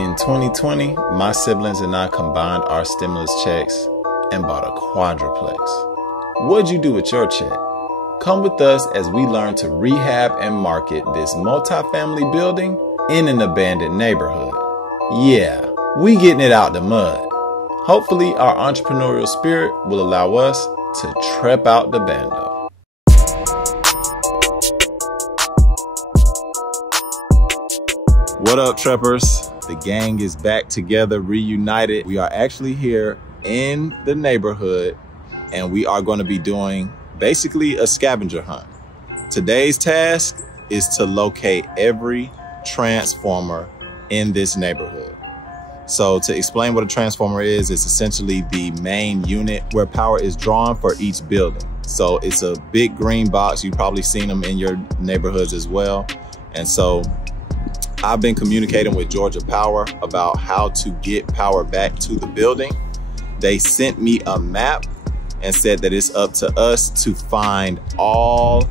In 2020, my siblings and I combined our stimulus checks and bought a quadruplex. What'd you do with your check? Come with us as we learn to rehab and market this multifamily building in an abandoned neighborhood. Yeah, we getting it out the mud. Hopefully our entrepreneurial spirit will allow us to trep out the bando. What up, Treppers? The gang is back together, reunited. We are actually here in the neighborhood and we are going to be doing basically a scavenger hunt. Today's task is to locate every transformer in this neighborhood. So to explain what a transformer is, it's essentially the main unit where power is drawn for each building. So it's a big green box. You've probably seen them in your neighborhoods as well. And so I've been communicating with Georgia Power about how to get power back to the building. They sent me a map and said that it's up to us to find all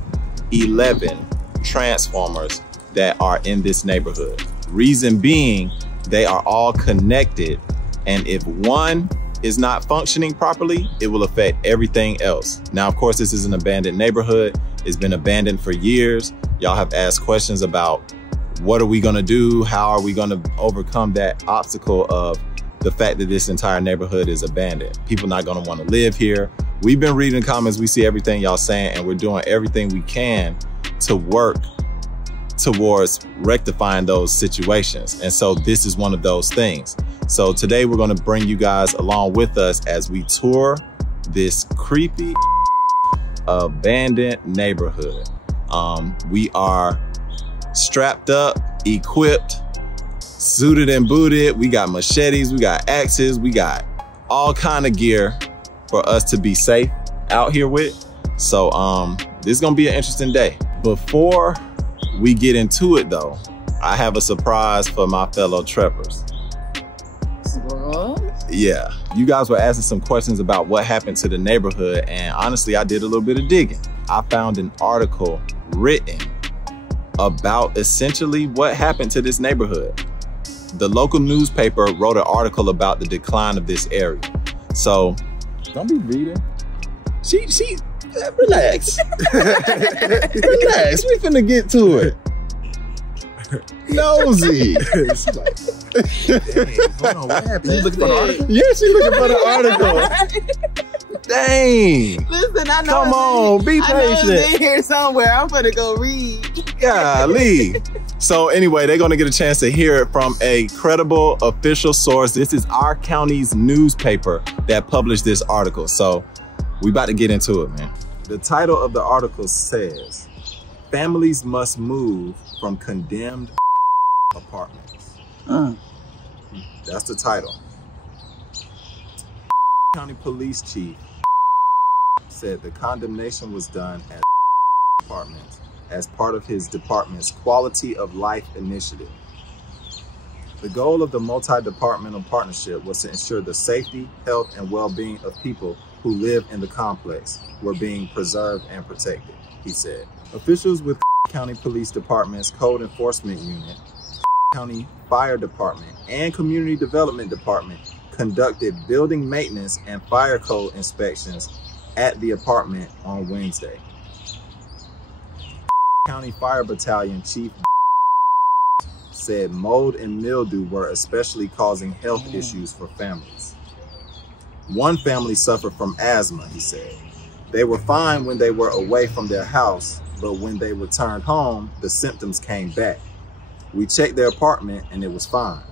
11 transformers that are in this neighborhood. Reason being, they are all connected, and if one is not functioning properly, it will affect everything else. Now, of course, this is an abandoned neighborhood. It's been abandoned for years. Y'all have asked questions about what are we gonna do? How are we gonna overcome that obstacle of the fact that this entire neighborhood is abandoned? People not gonna wanna live here. We've been reading the comments, we see everything y'all saying, and we're doing everything we can to work towards rectifying those situations. And so this is one of those things. So today we're gonna bring you guys along with us as we tour this creepy abandoned neighborhood. We are strapped up, equipped, suited and booted. We got machetes, we got axes, we got all kind of gear for us to be safe out here with. So this is gonna be an interesting day. Before we get into it though, I have a surprise for my fellow Treppers. Yeah, you guys were asking some questions about what happened to the neighborhood, and honestly, I did a little bit of digging. I found an article written about essentially what happened to this neighborhood. The local newspaper wrote an article about the decline of this area. So don't be reading. She relax. Relax, we finna get to it. Nosy. Hold on, what happened? You looking for the article? Yeah, she looking for the article. Dang. Listen, I know. Come on, be patient. I know it's in here somewhere. I'm gonna go read. Golly. So anyway, they're gonna get a chance to hear it from a credible official source. This is our county's newspaper that published this article. So we about to get into it, man. The title of the article says, "Families must move from condemned apartments." That's the title. County Police Chief said the condemnation was done at apartments as part of his department's Quality of Life initiative. The goal of the multi-departmental partnership was to ensure the safety, health, and well-being of people who live in the complex were being preserved and protected, he said. Officials with County Police Department's Code Enforcement Unit, County Fire Department, and Community Development Department conducted building maintenance and fire code inspections at the apartment on Wednesday. County Fire Battalion Chief said mold and mildew were especially causing health issues for families. One family suffered from asthma, he said. They were fine when they were away from their house, but when they returned home, the symptoms came back. We checked their apartment and it was fine,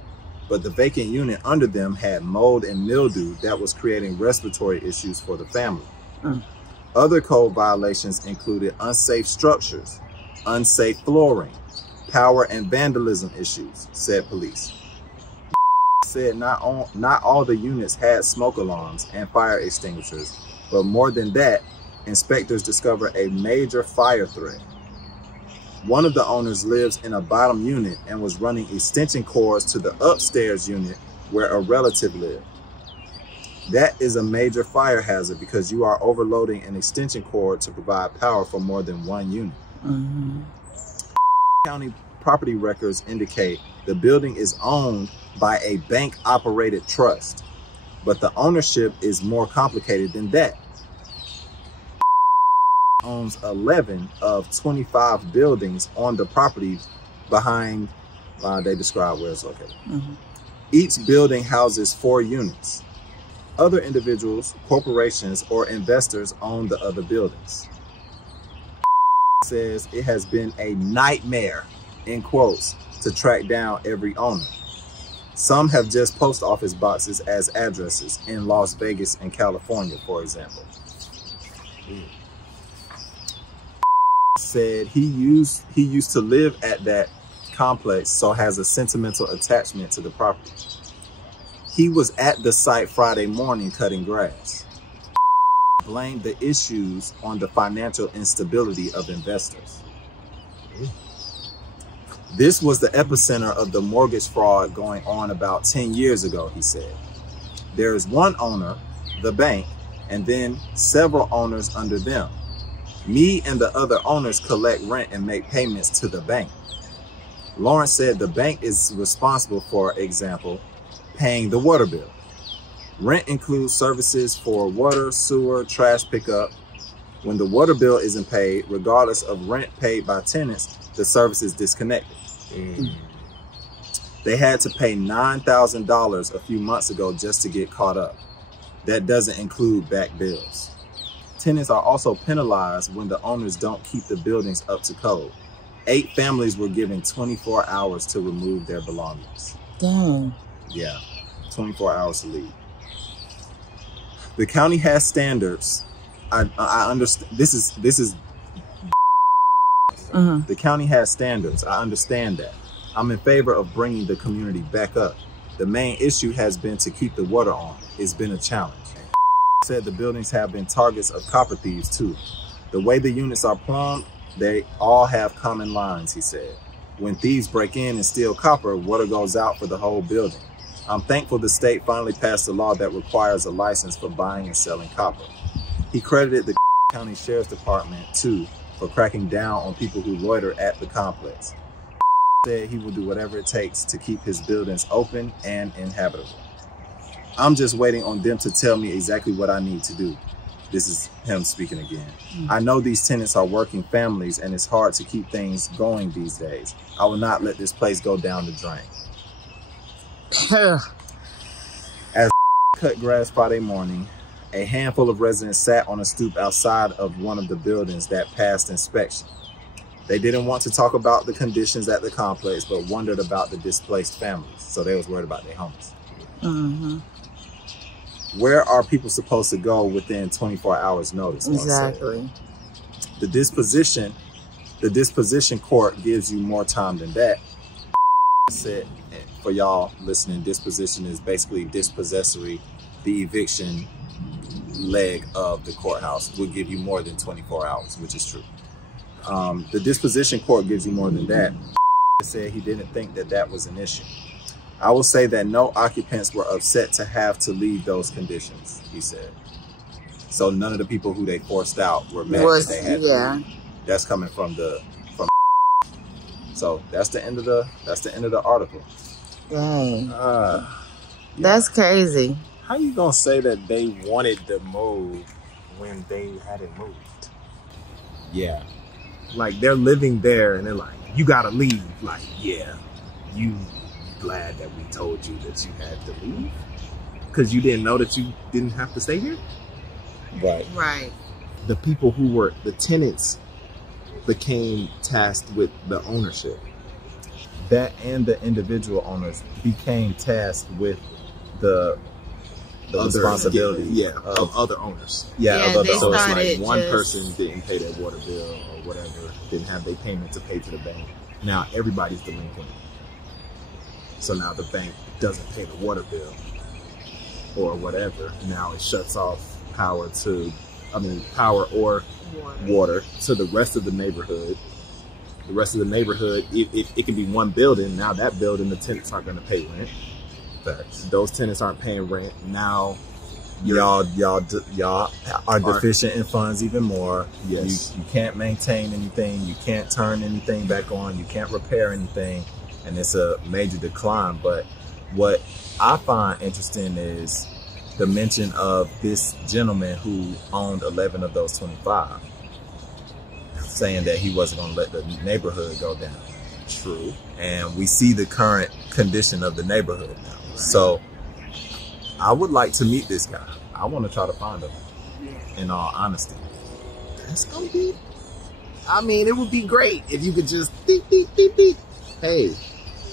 but the vacant unit under them had mold and mildew that was creating respiratory issues for the family. Other code violations included unsafe structures, unsafe flooring, power and vandalism issues, said police. Said not all the units had smoke alarms and fire extinguishers, but more than that, inspectors discovered a major fire threat. One of the owners lives in a bottom unit and was running extension cords to the upstairs unit where a relative lived. That is a major fire hazard because you are overloading an extension cord to provide power for more than one unit. County property records indicate the building is owned by a bank-operated trust, but the ownership is more complicated than that. Owns 11 of 25 buildings on the property behind, they describe where it's located. Each building houses 4 units. Other individuals, corporations, or investors own the other buildings. Says it has been a nightmare, in quotes, to track down every owner. Some have just post office boxes as addresses in Las Vegas and California, for example. Said he used to live at that complex, so has a sentimental attachment to the property. He was at the site Friday morning cutting grass. Blamed the issues on the financial instability of investors. This was the epicenter of the mortgage fraud going on about 10 years ago, he said. There is one owner, the bank, and then several owners under them. Me and the other owners collect rent and make payments to the bank. Lawrence said the bank is responsible, for example, paying the water bill. Rent includes services for water, sewer, trash pickup. When the water bill isn't paid, regardless of rent paid by tenants, the service is disconnected. They had to pay $9,000 a few months ago just to get caught up. That doesn't include back bills. Tenants are also penalized when the owners don't keep the buildings up to code. 8 families were given 24 hours to remove their belongings. Dang. Yeah, 24 hours to leave. The county has standards. I understand. This is. The county has standards. I understand that. I'm in favor of bringing the community back up. The main issue has been to keep the water on. It's been a challenge. Said the buildings have been targets of copper thieves too. The way the units are plumbed, they all have common lines, he said. When thieves break in and steal copper, water goes out for the whole building. I'm thankful the state finally passed a law that requires a license for buying and selling copper. He credited the county sheriff's department too for cracking down on people who loiter at the complex. Said he will do whatever it takes to keep his buildings open and inhabitable. I'm just waiting on them to tell me exactly what I need to do. This is him speaking again. I know these tenants are working families and it's hard to keep things going these days. I will not let this place go down the drain. As cut grass Friday morning, a handful of residents sat on a stoop outside of one of the buildings that passed inspection. They didn't want to talk about the conditions at the complex, but wondered about the displaced families. So they was worried about their homes. Where are people supposed to go within 24 hours notice? Exactly. The disposition court gives you more time than that. Said, for y'all listening, disposition is basically dispossessory. The eviction leg of the courthouse would give you more than 24 hours, which is true. The disposition court gives you more than that. Said he didn't think that that was an issue. I will say that no occupants were upset to have to leave those conditions, he said. So none of the people who they forced out were mad that they had to leave. That's coming from So that's the end of the article. Dang. That's crazy. How you gonna say that they wanted to move when they hadn't moved? Yeah. Like they're living there and they're like, you gotta leave. Like, yeah, you glad that we told you that you had to leave? Because you didn't know that you didn't have to stay here? Right. Right. The people who were the tenants became tasked with the ownership. That and the individual owners became tasked with the responsibility of other owners. Of other So owners. it's like one person didn't pay their water bill or whatever, didn't have their payment to pay to the bank. Now everybody's delinquent. So now the bank doesn't pay the water bill or whatever. Now it shuts off power or water to the rest of the neighborhood. The rest of the neighborhood, it can be one building. Now that building, the tenants aren't going to pay rent. Those tenants aren't paying rent. Now y'all are deficient in funds even more. Yes. You can't maintain anything. You can't turn anything back on. You can't repair anything. And it's a major decline. But what I find interesting is the mention of this gentleman who owned 11 of those 25, saying that he wasn't going to let the neighborhood go down. True. And we see the current condition of the neighborhood now. Right. So I would like to meet this guy. I want to try to find him, in all honesty. That's going to be, I mean, it would be great if you could just beep, beep, beep, beep. Hey.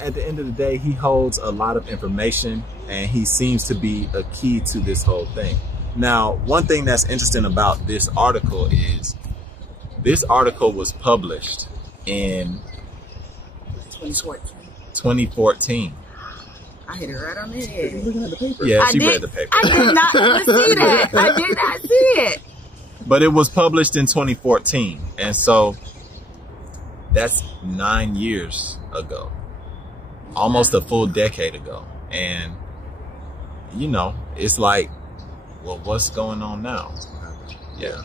At the end of the day, he holds a lot of information and he seems to be a key to this whole thing. Now, one thing that's interesting about this article is this article was published in 2014. I hit it right on the head. You're looking at the paper. Yeah, she read the paper. I did not see that. I did not see it. But it was published in 2014. And so that's 9 years ago. Almost a full decade ago. And, you know, it's like, well, what's going on now? Yeah.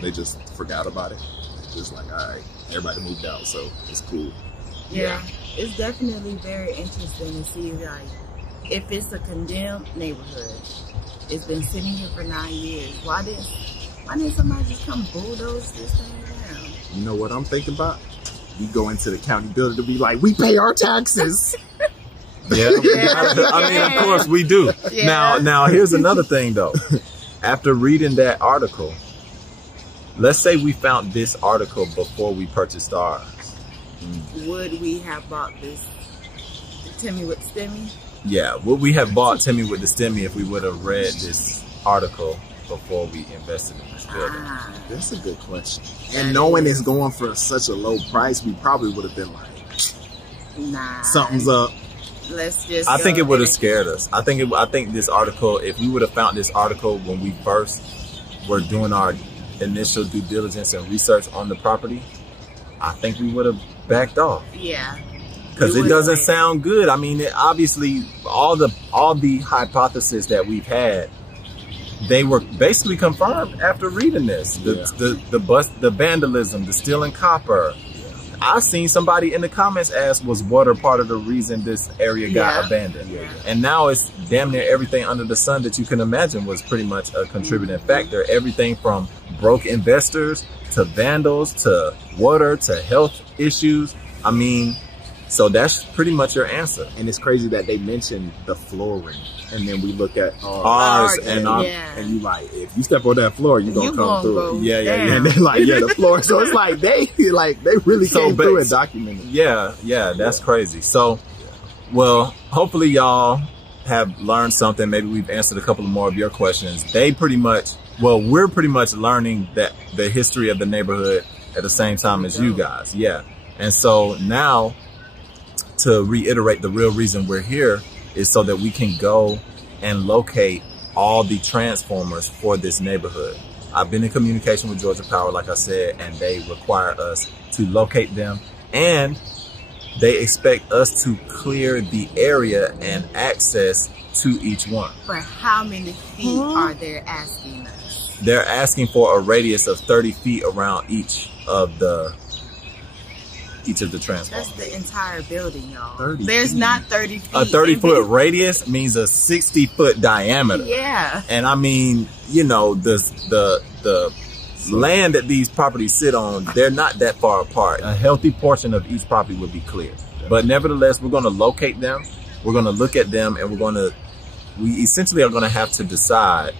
They just forgot about it. Just like, all right, everybody moved out, so it's cool. Yeah, it's definitely very interesting to see, like, if it's a condemned neighborhood, it's been sitting here for 9 years. Why didn't somebody just come bulldoze this thing down? You know what I'm thinking about? We go into the county building to be like, we pay our taxes. Yeah, I mean, of course we do. Yeah. Now here's another thing though. After reading that article, let's say we found this article before we purchased ours. Would we have bought this Timmy with Stimmy? Yeah, would we have bought Timmy with the Stimmy if we would have read this article before we invested in this building? That's a good question. And knowing it's going for such a low price, we probably would have been like, nah, something's up. Let's just. I think it would have scared us. I think this article, if we would have found this article when we first were doing our initial due diligence and research on the property, I think we would have backed off. Yeah. Because it doesn't sound good. I mean, obviously, all the hypotheses that we've had, they were basically confirmed after reading this. The vandalism, the stealing copper. I seen somebody in the comments ask, was water part of the reason this area got abandoned? And now it's damn near everything under the sun that you can imagine was pretty much a contributing factor. Everything from broke investors to vandals to water to health issues. I mean, so that's pretty much your answer. And it's crazy that they mentioned the flooring, and then we look at ours and you like, if you step on that floor, you're gonna come through. Yeah. And then like, the floor. So it's like they really came through and documented. Yeah, that's crazy. So, well, hopefully y'all have learned something. Maybe we've answered a couple more of your questions. We're pretty much learning that the history of the neighborhood at the same time as you guys. Yeah. And so now, to reiterate, the real reason we're here is so that we can go and locate all the transformers for this neighborhood. I've been in communication with Georgia Power, like I said, and they require us to locate them, and they expect us to clear the area and access to each one. But how many feet are they asking us? They're asking for a radius of 30 feet around each of the transformers. That's the entire building, y'all. There's not 30 feet. A 30-foot radius means a 60-foot diameter. Yeah. And I mean, you know, the land that these properties sit on, they're not that far apart. A healthy portion of each property would be clear. But nevertheless, we're going to locate them. We're going to look at them, and we essentially are going to have to decide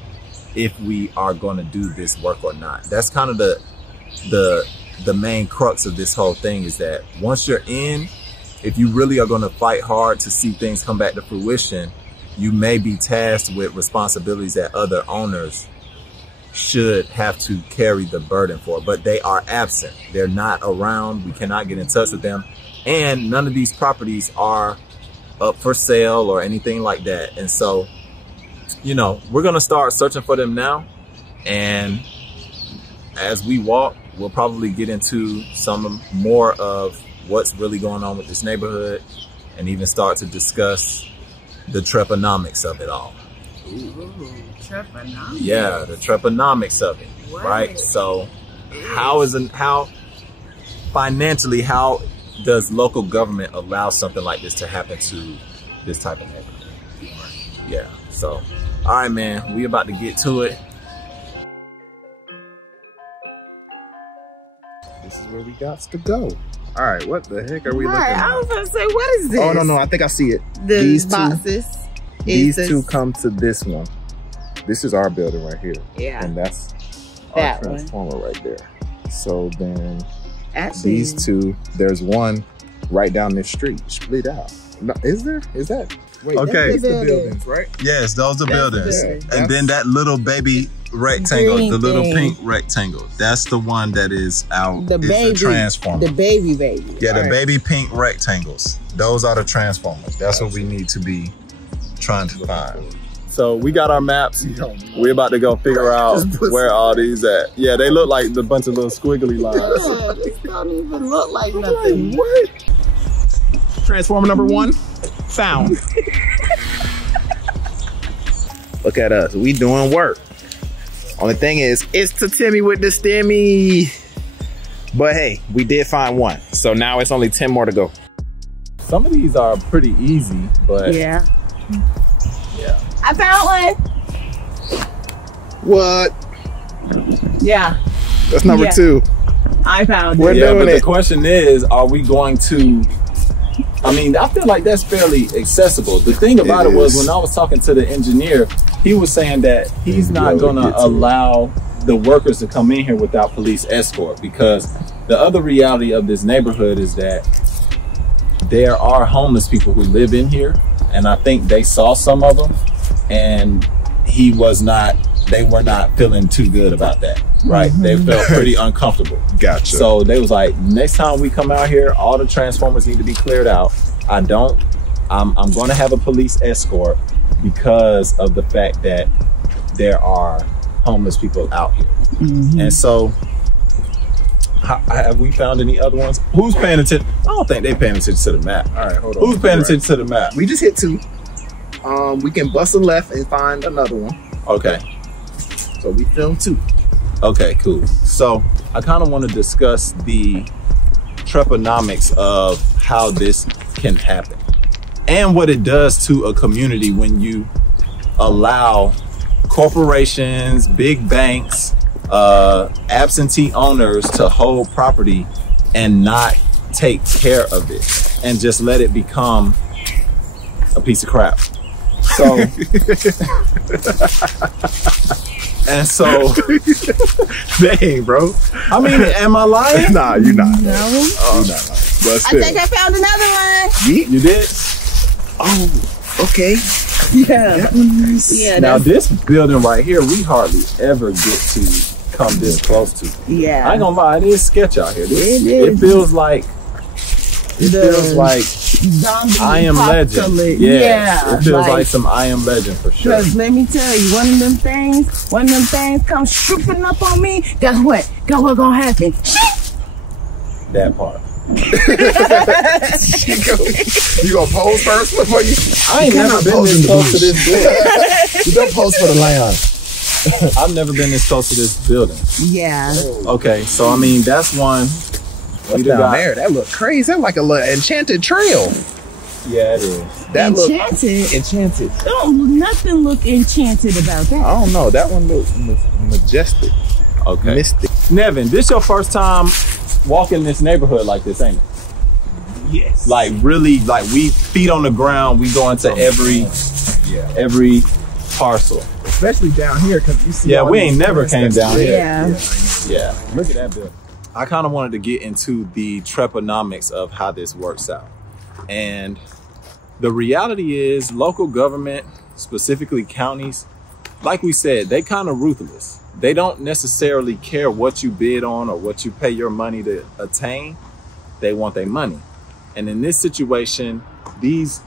if we are going to do this work or not. That's kind of the main crux of this whole thing, is that once you're in, if you really are going to fight hard to see things come back to fruition, you may be tasked with responsibilities that other owners should have to carry the burden for, but they are absent. They're not around. We cannot get in touch with them. And none of these properties are up for sale or anything like that. And so, you know, we're going to start searching for them now. And as we walk, we'll probably get into some more of what's really going on with this neighborhood, and even start to discuss the Treponomics of it all. Ooh, Treppers. Yeah, the treponomics of it, What? right? So how financially, how does local government allow something like this to happen to this type of neighborhood? Yeah, so, all right, man, we about to get to it. This is where we got to go. All right, what the heck are we looking Right, at? I was gonna say, what is this? Oh, no, I think I see it. These boxes. These two come to this one. This is our building right here. Yeah. And that's That our one. transformer right there. So then Actually, these two, there's one right down this street, split out. No, is there? Is that? Wait, Okay. that's the buildings, right? Yes, those are buildings. Yeah, And then that little baby rectangle, Green the little thing. pink rectangle, that's the one that is our the is baby, the transformer. the baby. Yeah, the Right. baby pink rectangles. Those are the transformers. That's what we need to be trying to find. So we got our maps. We're about to go figure out where all these at. Yeah, they look like the bunch of little squiggly lines. Yeah, this don't even look like nothing. What? Transformer number one, found. Look at us, we doing work. Only thing is, it's to Timmy with the stimmy. But hey, we did find one. So now it's only 10 more to go. Some of these are pretty easy, but Yeah. yeah. I found one. What? Yeah, That's number Yeah. two. I found We're it. Yeah, doing but the it. question is, are we going to, I mean, I feel like that's fairly accessible. The thing about it was is. when I was talking to the engineer, he was saying that he's not Yeah, going we to get to it. allow the workers to come in here without police escort, because the other reality of this neighborhood is that there are homeless people who live in here, and I think they saw some of them, and they were not feeling too good about that, right? They felt pretty uncomfortable. Gotcha. So they was like, next time we come out here, all the transformers need to be cleared out. I'm going to have a police escort because of the fact that there are homeless people out here. And so, have we found any other ones? Who's paying attention? I don't think they're paying attention to the map. all right, hold on. Who's paying Right. attention to the map? We just hit two. We can bust a left and find another one. Okay. So we filmed two. Okay, cool. So I kind of want to discuss the treponomics of how this can happen and what it does to a community when you allow corporations, big banks, absentee owners to hold property and not take care of it and just let it become a piece of crap. So and so, Dang, bro. I mean, am I lying? Nah, you're not. No. You're not. But I still. think I found another one. Yeet. You did? Oh, okay. Yeah. That one is. Yeah. Now That's, this building right here, we hardly ever get to come this close to. yeah. I ain't gonna lie, it is sketch out here. This, It it is. feels like, Zombie I Am Legend. apocalypse. Yeah, it feels like like some I Am Legend for sure. Cause let me tell you, one of them things come swooping up on me. Guess what? Guess what gonna happen? That part. You gonna pose first before you? I ain't never been this close to this building. You don't pose for the lion. I've never been this close to this building. Yeah. Okay, so I mean that's one. What's Either down got- there? That look crazy. That like a little enchanted trail. Yeah, it is. That look Enchanted. enchanted. Don't nothing look enchanted about that. I don't know. That one looks majestic, Okay. mystic. Nevin, this your first time walking this neighborhood like this, ain't it? Yes. Like really, like we feet on the ground, we go into every parcel. Especially down here, because you see. Yeah, all we these ain't never plants came that's down red. here. Yeah. Yeah, look at that building. I kind of wanted to get into the treponomics of how this works out. And the reality is local government, specifically counties, like we said, they kind of ruthless. They don't necessarily care what you bid on or what you pay your money to attain. They want their money. And in this situation, these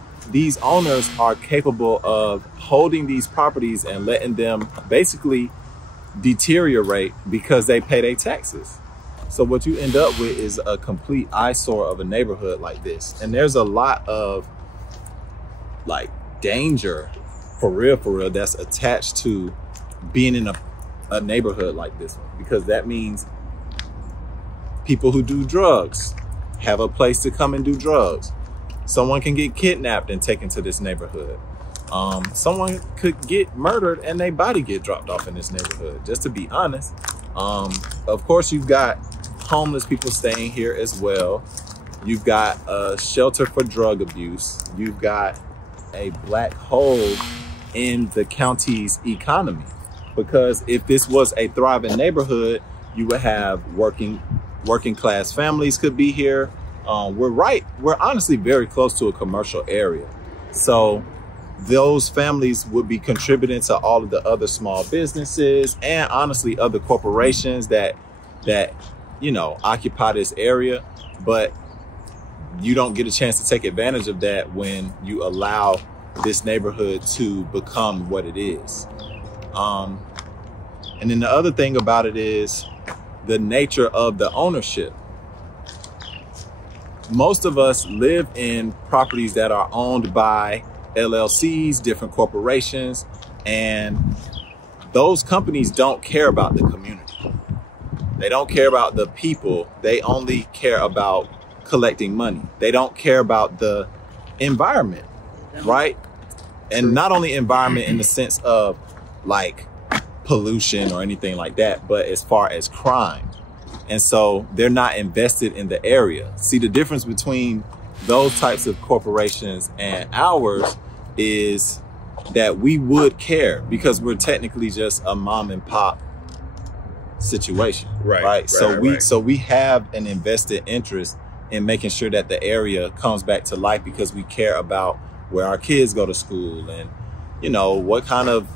owners are capable of holding these properties and letting them basically deteriorate because they pay their taxes. So what you end up with is a complete eyesore of a neighborhood like this. And there's a lot of like danger for real, that's attached to being in a neighborhood like this one, because that means people who do drugs have a place to come and do drugs. Someone can get kidnapped and taken to this neighborhood. Someone could get murdered and their body get dropped off in this neighborhood, just to be honest. Of course, you've got homeless people staying here as well. You've got a shelter for drug abuse. You've got a black hole in the county's economy, because if this was a thriving neighborhood, you would have working class families could be here. We're honestly very close to a commercial area, so those families would be contributing to all of the other small businesses and honestly other corporations that you know occupy this area. But you don't get a chance to take advantage of that when you allow this neighborhood to become what it is. And then the other thing about it is the nature of the ownership. Most of us live in properties that are owned by LLCs, different corporations, and those companies don't care about the community. They don't care about the people. They only care about collecting money. They don't care about the environment, right? And not only environment in the sense of like pollution or anything like that, but as far as crime. And so they're not invested in the area. See, the difference between those types of corporations and ours is that we would care because we're technically just a mom and pop situation, right? So we have an invested interest in making sure that the area comes back to life, because we care about where our kids go to school and, you know, what kind of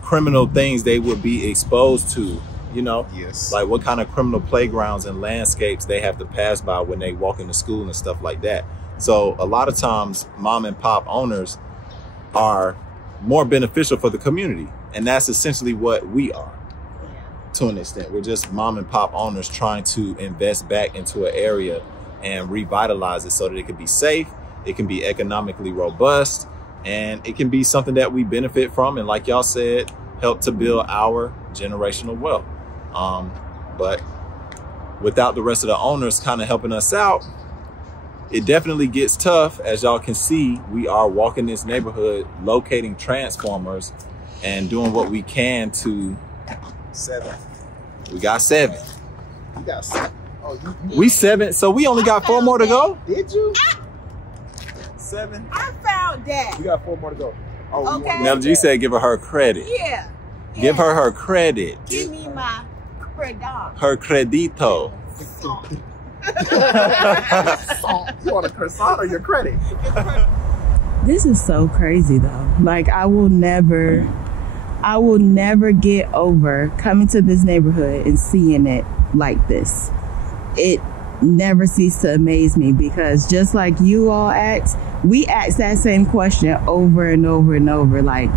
criminal things they would be exposed to, you know, Yes. like what kind of criminal playgrounds and landscapes they have to pass by when they walk into school and stuff like that. So a lot of times mom and pop owners are more beneficial for the community. And that's essentially what we are to an extent. We're just mom and pop owners trying to invest back into an area and revitalize it so that it can be safe, it can be economically robust, and it can be something that we benefit from. And like y'all said, help to build our generational wealth. But without the rest of the owners kind of helping us out, it definitely gets tough. As y'all can see, we are walking this neighborhood, locating transformers and doing what we can to... 7. We got 7. You got 7. Oh, We 7, so we only got 4 more to go? Did you? 7? I found that. You got 4 more to go. Oh, Okay. you Mel want G said give her credit. Yeah. Give her credit. Give me my credit. Her credito. that? You want a croissant or your credit? This is so crazy though. Like I will never get over coming to this neighborhood and seeing it like this. It never ceases to amaze me, because just like you all asked, we ask that same question over and over and over, like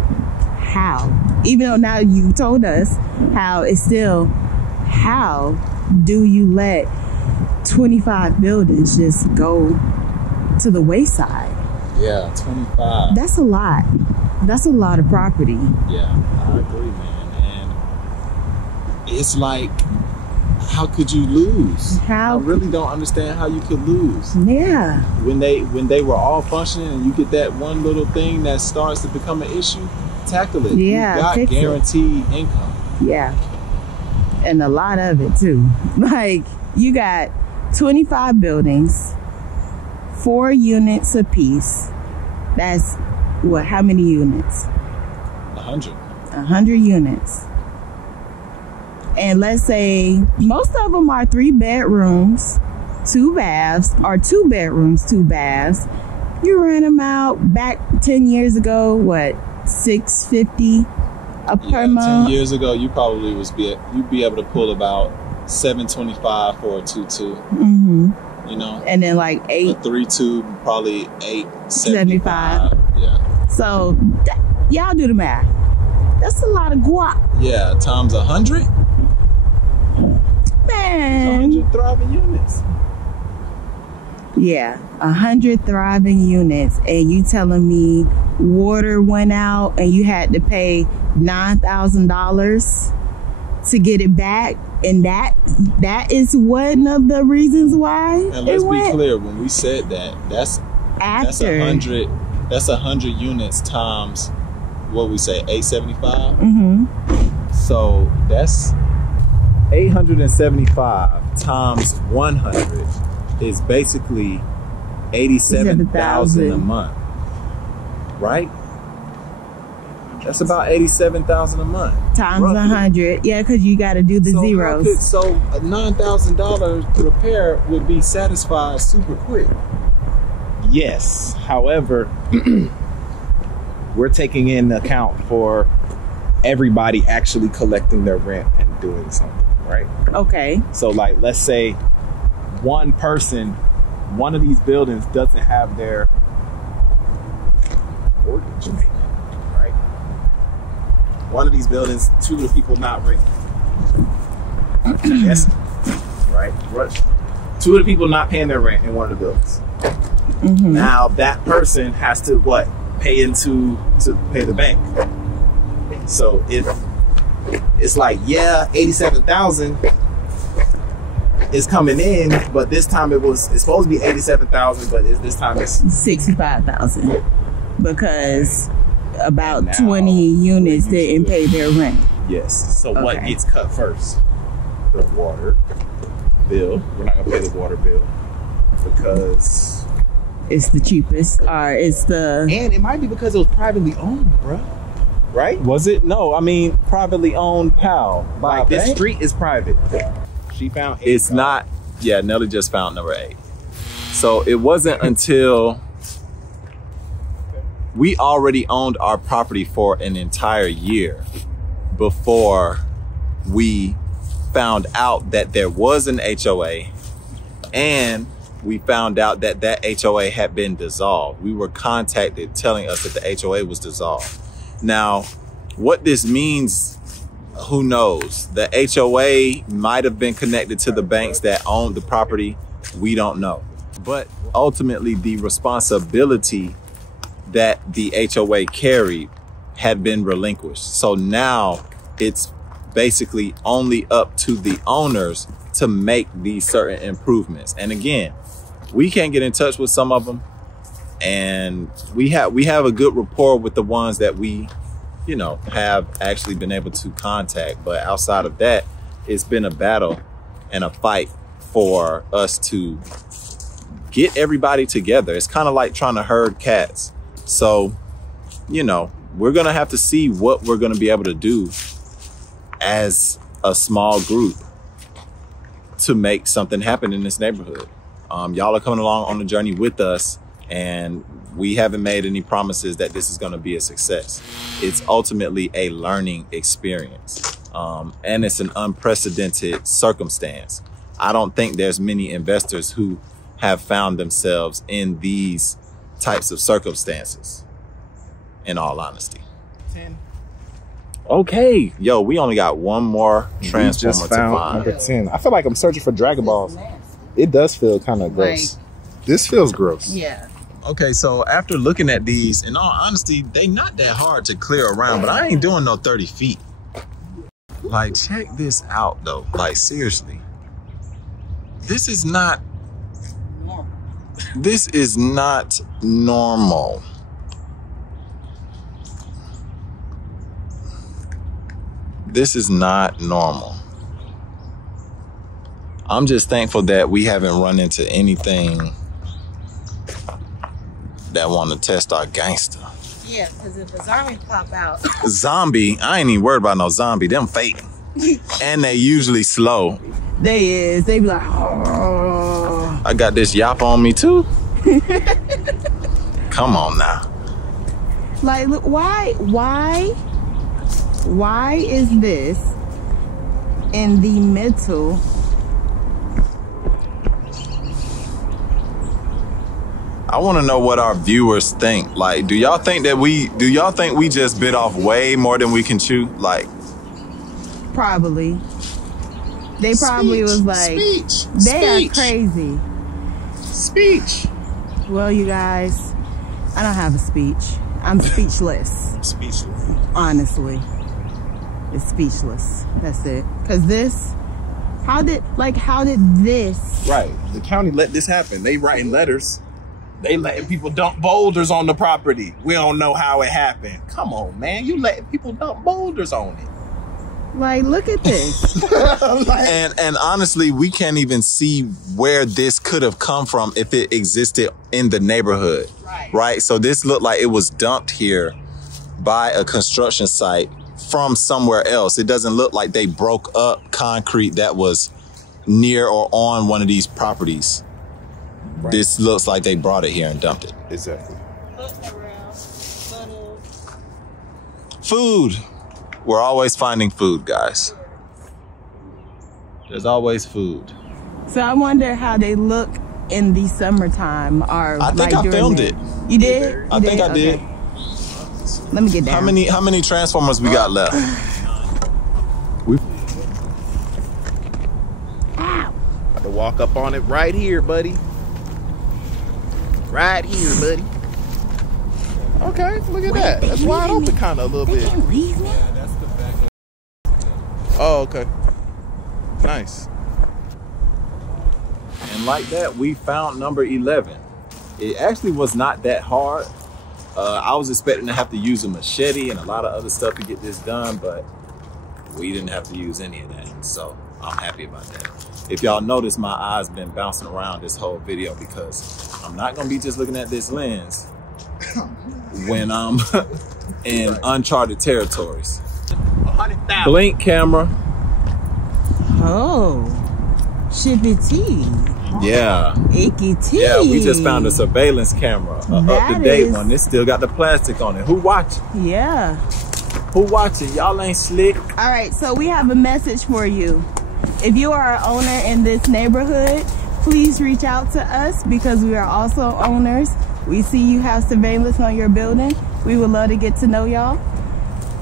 how? Even though now you told us how, it's still, how do you let 25 buildings just go to the wayside? Yeah, 25. That's a lot. That's a lot of property. Yeah, I agree, man. And it's like, how could you lose? How? I really don't understand how you could lose. Yeah. When they were all functioning and you get that one little thing that starts to become an issue, tackle it. Yeah, you got fix it. guaranteed income. Yeah. And a lot of it too. Like you got 25 buildings, 4 units apiece. That's what, how many units? 100. 100 units. And let's say most of them are 3 bedrooms, 2 baths, or 2 bedrooms, 2 baths. You rent them out back 10 years ago, what, $650 per month? 10 years ago, you probably you'd be able to pull about $725 for a 2-2. Mm-hmm. You know, and then like a 3-2, probably $875. Yeah. So y'all do the math. That's a lot of guap. Yeah, times 100. Man. 100 thriving units. Yeah, 100 thriving units, and you telling me water went out and you had to pay $9,000 to get it back, and that is one of the reasons why. And let's be clear, when we said that, that's 100 units times what we say, 875. So that's 875 times 100 is basically 87,000 a month, right? That's about 87,000 a month times roughly. 100. Yeah, because you got to do the zeros. So a $9,000 repair would be satisfied super quick. Yes. However, we're taking in account for everybody actually collecting their rent and doing something, right? Okay. So like, let's say one person, one of these buildings doesn't have their mortgage payment, right? One of these buildings, two of the people not renting. Yes. Right? Two of the people not paying their rent in one of the buildings. Now that person has to what? Pay to pay the bank. So if it's like, yeah, 87,000 is coming in, but this time it's supposed to be 87,000, but this time it's 65,000 because about 20 units didn't pay their rent. Yes. So what gets cut first? The water bill. We're not gonna pay the water bill because it's the cheapest, or it's the... And it might be because it was privately owned, bro. Right? Was it? No, I mean, privately owned how? Like, this street is private. She found 8. It's not. Yeah, Nelly just found number 8. So it wasn't until we already owned our property for an entire year before we found out that there was an HOA, and we found out that that HOA had been dissolved. We were contacted telling us that the HOA was dissolved. Now, what this means, who knows? The HOA might have been connected to the banks that owned the property. We don't know. But ultimately, the responsibility that the HOA carried had been relinquished. So now it's basically only up to the owners to make these certain improvements. And again, we can't get in touch with some of them, and we have a good rapport with the ones that we, you know, have actually been able to contact. But outside of that, it's been a battle and a fight for us to get everybody together. It's kind of like trying to herd cats. So, you know, we're gonna have to see what we're gonna be able to do as a small group to make something happen in this neighborhood. Y'all are coming along on the journey with us, and we haven't made any promises that this is going to be a success. It's ultimately a learning experience, and it's an unprecedented circumstance. I don't think there's many investors who have found themselves in these types of circumstances, in all honesty. 10. Okay, yo, we only got one more transformer just to found find. number 10. I feel like I'm searching for Dragon Balls. It does feel kind of gross. This feels gross. Yeah. Okay, so after looking at these, in all honesty, they not that hard to clear around, but I ain't doing no 30 feet. Like, check this out, though. Like, seriously. This is not normal. This is not normal. This is not normal. I'm just thankful that we haven't run into anything that want to test our gangster. Yeah, because if a zombie pop out. Zombie? I ain't even worried about no zombie. Them fake. And they usually slow. They is. They be like, oh. I got this yop on me too. Come on now. Like, look, why is this in the middle? I want to know what our viewers think. Like, do y'all think we just bit off way more than we can chew? Like, probably. They probably was like, they are crazy. Speech. Well, you guys, I don't have a speech. I'm speechless. Speechless. Honestly, it's speechless. That's it. Cause this, how did this? Right. The county let this happen. They writing letters. They letting people dump boulders on the property. We don't know how it happened. Come on, man. You letting people dump boulders on it. Like, look at this. And honestly, we can't even see where this could have come from if it existed in the neighborhood. Right? So this looked like it was dumped here by a construction site from somewhere else. It doesn't look like they broke up concrete that was near or on one of these properties. Right. This looks like they brought it here and dumped it. Exactly. Food. We're always finding food, guys. There's always food. So I wonder how they look in the summertime, or I think I filmed it. You did? I think I did. Let me get down. How many Transformers we got left? We to walk up on it right here, buddy. Right here, buddy. Okay, look at that. That's wide open kind of a little bit. Yeah, that's the back. Oh, okay. Nice. And like that, we found number 11. It actually was not that hard. I was expecting to have to use a machete and a lot of other stuff to get this done, but we didn't have to use any of that. So I'm happy about that. If y'all notice, my eyes been bouncing around this whole video because I'm not gonna be just looking at this lens when I'm in uncharted territories. 100,000. Blink camera. Oh, Shippy T. Yeah. Icky T. Yeah, we just found a surveillance camera, up-to-date one. It still got the plastic on it. Who watching? Yeah. Who watching? Y'all ain't slick. All right, so we have a message for you. If you are an owner in this neighborhood, please reach out to us because we are also owners. We see you have surveillance on your building. We would love to get to know y'all.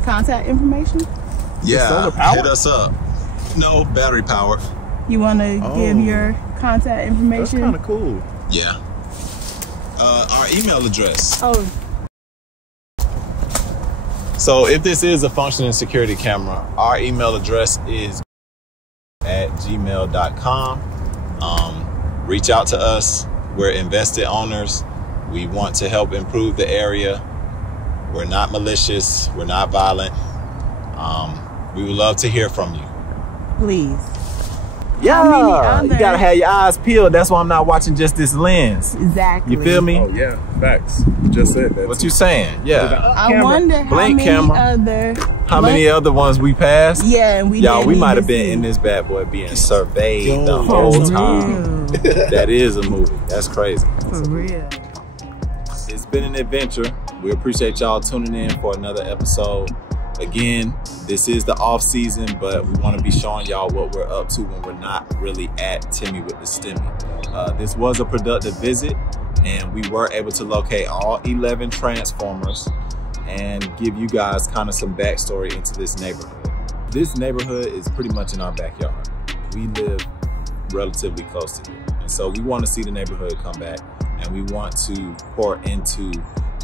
Contact information? Yeah, hit us up. No, battery powered. You want to give your contact information? That's kind of cool. Yeah. Our email address. Oh. So if this is a functioning security camera, our email address is @gmail.com. Reach out to us. We're invested owners. We want to help improve the area. We're not malicious. We're not violent. We would love to hear from you. Please. Yeah, you gotta have your eyes peeled. That's why I'm not watching just this lens. Exactly. You feel me? Oh yeah, facts. You just said that. What you saying? Yeah. I wonder how many other ones we passed. Yeah, and we y'all, we might have been in this bad boy being surveyed the whole time. That is a movie. That's crazy. For real. It's been an adventure. We appreciate y'all tuning in for another episode. Again, this is the off season, but we want to be showing y'all what we're up to when we're not really at Timmy with the Stimmy. This was a productive visit, and we were able to locate all 11 Transformers and give you guys kind of some backstory into this neighborhood. This neighborhood is pretty much in our backyard. We live relatively close to here, and so we want to see the neighborhood come back, and we want to pour into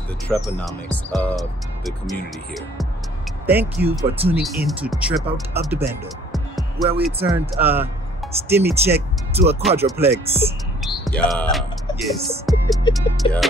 the Treponomics of the community here. Thank you for tuning in to Trepoutdabando, where we turned a Stimmy check to a quadruplex. Yeah. Yes. Yeah.